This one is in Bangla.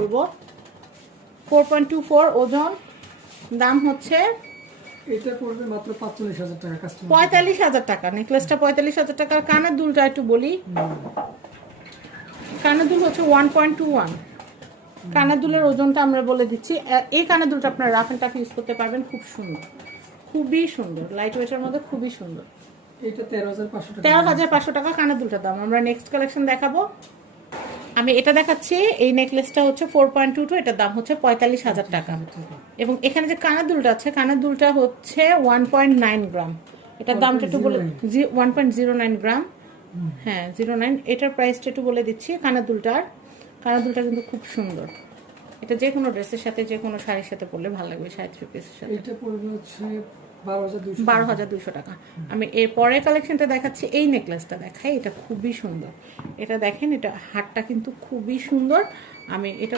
করব। 4.24 ওজন, দাম হচ্ছে এটা পড়বে মাত্র 45,000 টাকা। কাস্টমার 45,000 টাকা। নেকলেসটা 45,000 টাকার। কানের দুলটা একটু বলি, কানের দুল হচ্ছে 1.21। কানের দুলের ওজনটা আমরা বলে দিচ্ছি। এই কানের দুলটা আপনারা রাফ এন্ড টাফ ইউজ করতে পারবেন, খুব সুন্দর, খুবই সুন্দর, লাইট ওয়েটের মধ্যে খুবই সুন্দর। এটা 13,500 টাকা। 13,500 টাকা কানের দুলটার দাম। আমরা নেক্সট কালেকশন দেখাবো। আমি এটা দেখাচ্ছি, এই নেকলেসটা হচ্ছে 4.22, এটার দাম হচ্ছে 45,000 টাকা। এবং এখানে যে কানের দুলটা আছে, কানের দুলটা হচ্ছে 1.9 গ্রাম। এটার দামটা একটু বলে, 1.09 গ্রাম, হ্যাঁ 09। এটার প্রাইসটা একটু বলে দিচ্ছি। কানের দুলটা কিন্তু খুব সুন্দর। এটা যে কোনো ড্রেসের সাথে, যে কোনো শাড়ির সাথে পরলে ভালো লাগবে, শাড়ি থ্রি পিসের সাথে। এটা পড়বে হচ্ছে 12,200 12,200 টাকা। আমি এর পরের কালেকশনটা দেখাচ্ছি। এই নেকলেসটা দেখাই, এটা খুবই সুন্দর। এটা দেখেন, এটা হারটা কিন্তু খুবই সুন্দর। আমি এটা